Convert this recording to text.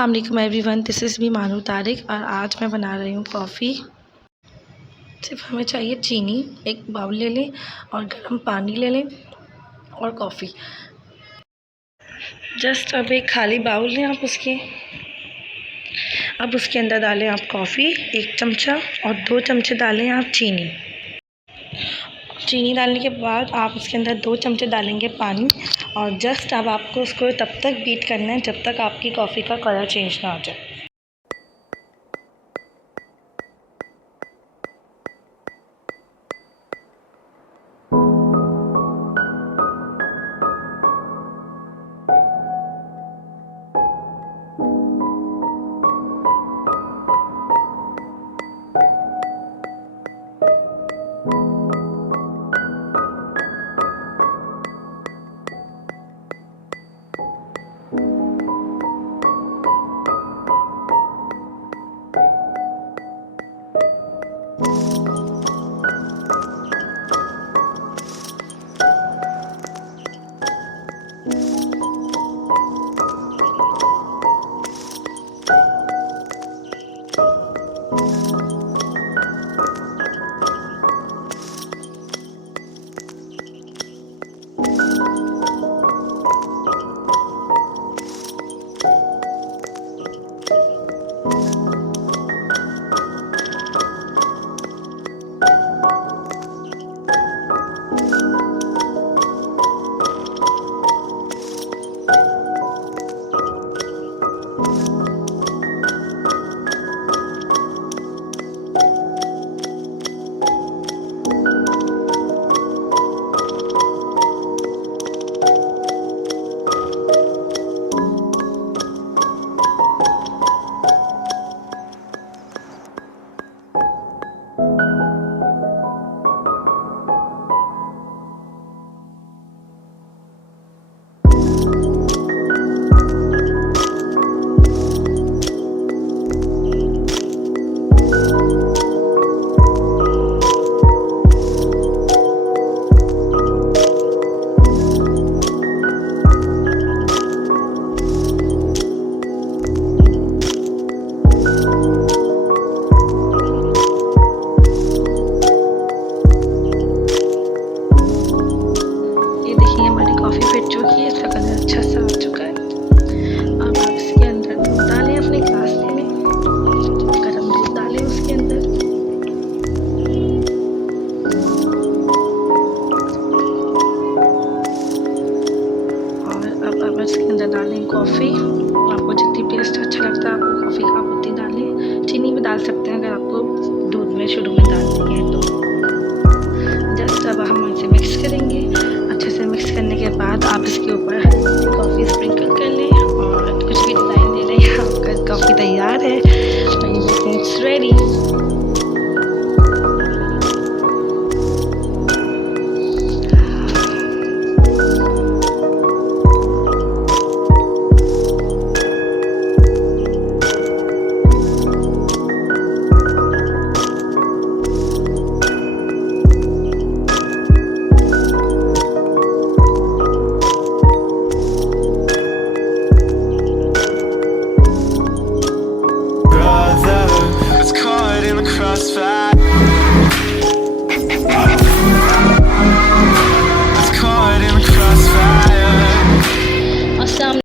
अस्सलाम वालेकुम everyone, this is me Manur तारिक और आज मैं बना रही हूँ कॉफ़ी। सिर्फ हमें चाहिए चीनी, एक बाउल ले लें और गर्म पानी ले लें और कॉफ़ी। जस्ट अब एक खाली बाउल लें आप अब उसके अंदर डालें आप कॉफ़ी 1 चमचा और 2 चमचे डालें आप चीनी। चीनी डालने के बाद आप उसके अंदर 2 चमचे डालेंगे पानी और जस्ट अब आपको उसको तब तक बीट करना है जब तक आपकी कॉफ़ी का कलर चेंज ना हो जाए। हमारी कॉफ़ी फिट चुकी है, इसका कलर अच्छा सा आ चुका है। अब आप इसके अंदर दूध डालें, अपने ग्लास में गर्म दूध डालें उसके अंदर और अब इसके अंदर डालें कॉफ़ी। आपको जितनी टेस्ट अच्छा लगता है आपको कॉफ़ी का आप उतनी डालें। चीनी भी डाल सकते हैं अगर आपको दूध में शुरू में डालनी है तो। जस्ट अब हम इसे मिक्स करेंगे। अच्छे से मिक्स करने के बाद आप इसके ऊपर हल्की सी कॉफ़ी स्प्रिंग